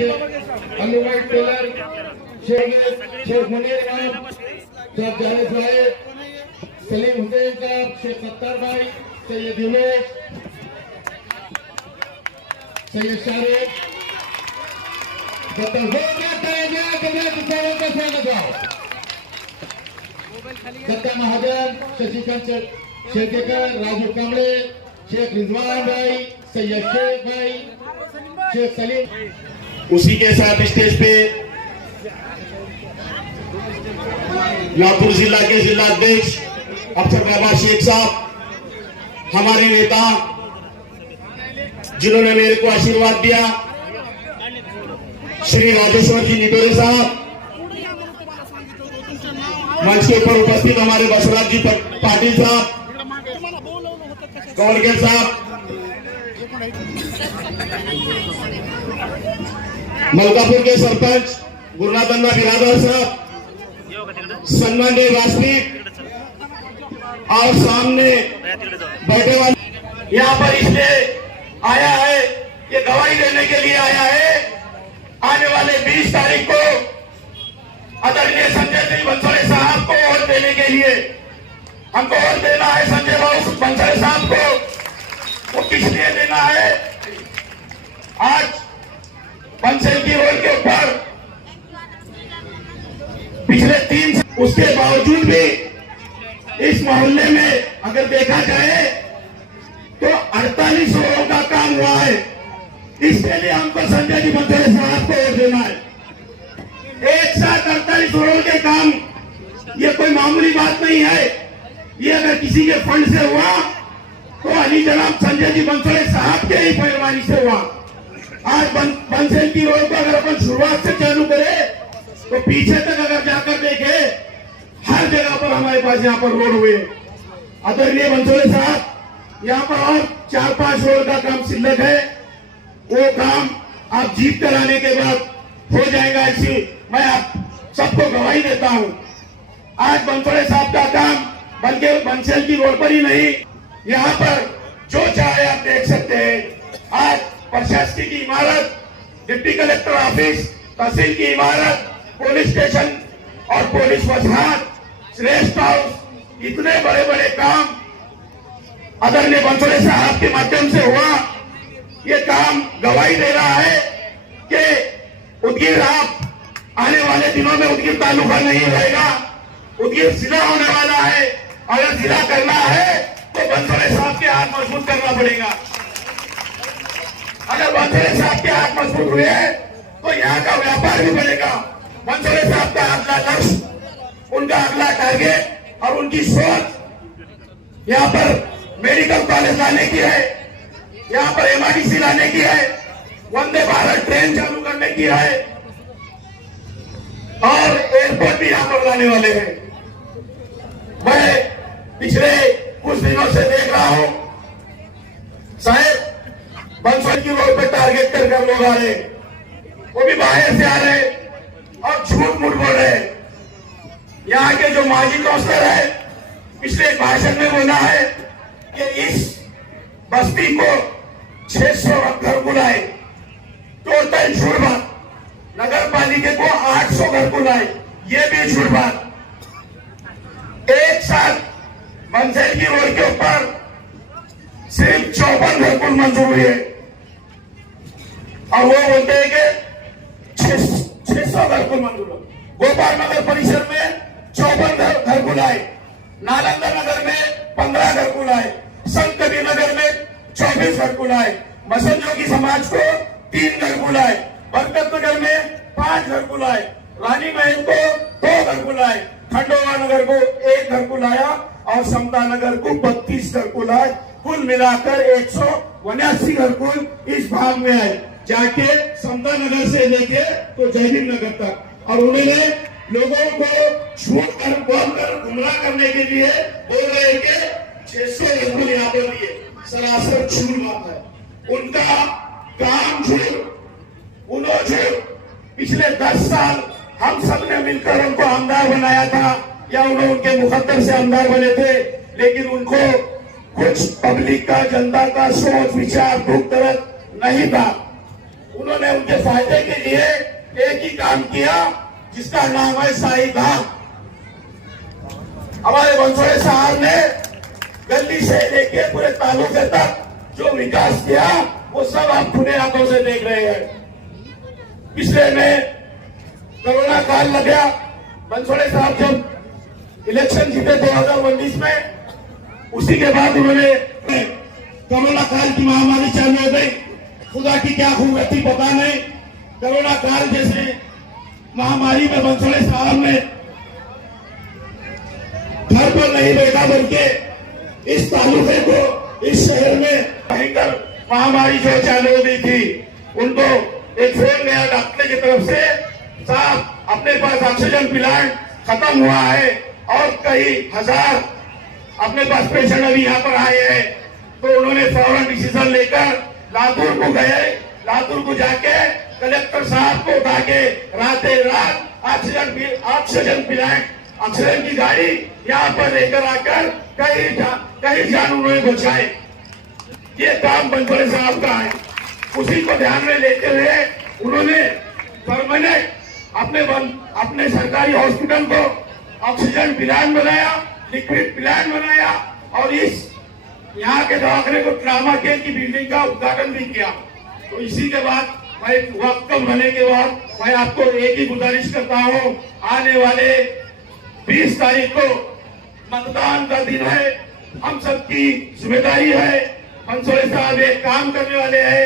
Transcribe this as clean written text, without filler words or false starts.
अनुवाइट Taylor Sheikh Munir इमाम साहब, जावेद भाई, सलीम हुसैन साहब, शेख सत्तार भाई, सैयद उमेश, सैयद शारिक, सत्ता महाजन, शशिकांत शेखकर, राजू कांबळे, शेख रिजवान भाई, सैयद शेख भाई, शेख सलीम। उसी के साथ स्टेज पे लातूर जिला के जिला अध्यक्ष अफसर बाबा शेख साहब, हमारे नेता जिन्होंने मेरे को आशीर्वाद दिया, श्री राजेश्वर जी निटोरे साहब, मंच के ऊपर उपस्थित हमारे बसवराज जी पाटिल साहब, कौलगेट साहब, मलकापुर के सरपंच गुरुनाथ अन्ना बिरादर साहब, सम्माननीय वास्पिक और सामने बैठे वाले, यहाँ पर इसलिए आया है, ये गवाही देने के लिए आया है। आने वाले 20 तारीख को आदरणीय संजय सिंह बंसोड़े साहब को वोट देने के लिए हमको वोट देना है। संजय बाबू बंसोड़े साहब को वो किस लिए देना है? आज बंसल की रोड के ऊपर पिछले 3 उसके बावजूद भी इस मोहल्ले में अगर देखा जाए तो 48 रोडों का काम हुआ है। इसके लिए हमको संजय जी बंसोड़े साहब को वोट देना है। एक साथ 48 रोडों के काम, ये कोई मामूली बात नहीं है। ये अगर किसी के फंड से हुआ तो अली जनाब संजय जी बंसोड़े साहब के ही पहलवानी से हुआ। आज बंसल की रोड को अगर अपन शुरुआत से चालू करें तो पीछे तक अगर जाकर देखे, हर जगह पर हमारे पास यहाँ पर रोड हुए। आदरणीय बंसोड़े साहब, यहाँ पर और 4-5 रोड का काम सिलक है, वो काम आप जीत कर आने के बाद हो जाएगा। ऐसी मैं आप सबको गवाही देता हूँ। आज बंसोड़े साहब का काम बल्कि बंसल की रोड पर ही नहीं, यहाँ पर जो चाहे आप देख सकते हैं। आज प्रशासनिक की इमारत, डिप्टी कलेक्टर ऑफिस, तहसील की इमारत, पुलिस स्टेशन और पुलिस वसाहत, रेस्ट हाउस, इतने बड़े बड़े काम आदरणीय बंसोड़े साहब के माध्यम से हुआ। ये काम गवाही दे रहा है कि उदगीर आप आने वाले दिनों में उदगीर तालुका नहीं रहेगा, उदगीर जिला होने वाला है। अगर जिला करना है तो बंसोड़े साहब के हाथ मजबूत करना पड़ेगा। अगर बंसोड़े साहब के हाथ मजबूत हुए तो यहाँ का व्यापार भी बढ़ेगा। बंसोड़े साहब का अगला लक्ष्य, उनका अगला टारगेट और उनकी सोच यहाँ पर मेडिकल कॉलेज लाने की है, यहाँ पर MRTC लाने की है, वंदे भारत ट्रेन चालू करने की है और एयरपोर्ट भी यहाँ पर लाने वाले हैं। मैं पिछले कुछ दिनों से देख रहा हूं, शायद बंसल की रोड पर टारगेट कर लोग आ रहे, वो भी बाहर से आ रहे और झूठ मूठ बोल रहे। यहाँ के जो माजी काउंसलर है, पिछले भाषण में बोला है कि इस बस्ती को 600 घर बुलाए, टोटल झूठ बात। नगर पालिका को 800 घर बुलाए, ये भी झूठ बात। एक साथ बंसल की रोड के ऊपर सिर्फ 54 घर कुल मंजूर हुए और वो बोलते हैं कि 600 घर कुल मंजूर हो। गोपाल नगर परिसर में 54 घर बुलाए, नालंदा नगर में 15 घर बुलाए, संत कबीर नगर में 24 घर बुलाए, बसंत जोगी समाज को 3 घर बुलाए, बरकत नगर में 5 घर बुलाए, रानी महल को 2 घर बुलाए, खंडोवा नगर को 1 घर बुलाया और समता नगर को 32 घर बुलाए। कुल मिलाकर 179 घर कुल इस भाग में आए, जाके समता नगर से लेके तो जयहिंद नगर तक। और उन्होंने लोगों को झूठ कर बोलकर गुमराह करने के लिए बोल रहे कि 600 घर यहाँ पर लिए, सरासर झूठ बात है। उनका काम झूठ, उन्होंने झूठ। पिछले 10 साल हम सब ने मिलकर उनको आमदार बनाया था या उन्होंने उनके मुकद्दर से आमदार बने थे, लेकिन उनको कुछ पब्लिक का, जनता का सोच विचार दुख दर्द नहीं था। उन्होंने उनके फायदे के लिए एक ही काम किया जिसका नाम है शाही धाम। हमारे बनसोड़े साहब ने गली से लेके पूरे तालुके तक जो विकास किया वो सब आप खुले आंखों से देख रहे हैं। पिछले में कोरोना काल लग गया, बनसोड़े साहब जब इलेक्शन जीते 2019 में, उसी के बाद उन्होंने कोरोना काल की महामारी चालू हो गई। खुदा की क्या खूबसूरती पता नहीं, कोरोना काल जैसे महामारी में बनसोड़े साहब ने घर पर नहीं बैठा बल्कि इस तालुके को, इस शहर में भयंकर महामारी जो चालू हो गई थी, उनको एक फोन गया डॉक्टर की तरफ से, साहब अपने पास ऑक्सीजन प्लांट खत्म हुआ है और कई हजार अपने पास पेशेंट अभी यहाँ पर आए हैं। तो उन्होंने फौरन डिसीजन लेकर लातूर को गए। लातूर को जाके कलेक्टर साहब को उठा के रातें रात ऑक्सीजन प्लांट, ऑक्सीजन की गाड़ी यहाँ पर लेकर आकर कई जान उन्होंने बचाए। ये काम बनसोड़े साहब का है। उसी को ध्यान में लेते हुए उन्होंने परमानेंट अपने सरकारी हॉस्पिटल को ऑक्सीजन प्लांट बनाया, लिक्विड प्लांट बनाया और इस यहाँ के दवाखाने को ट्रामा केयर की बिल्डिंग का उद्घाटन भी किया। तो इसी के बाद मैं वक्त कम होने के बाद मैं आपको एक ही गुजारिश करता हूँ, आने वाले 20 तारीख को मतदान का दिन है। हम सबकी जिम्मेदारी है। बनसोड़े साहब एक काम करने वाले हैं।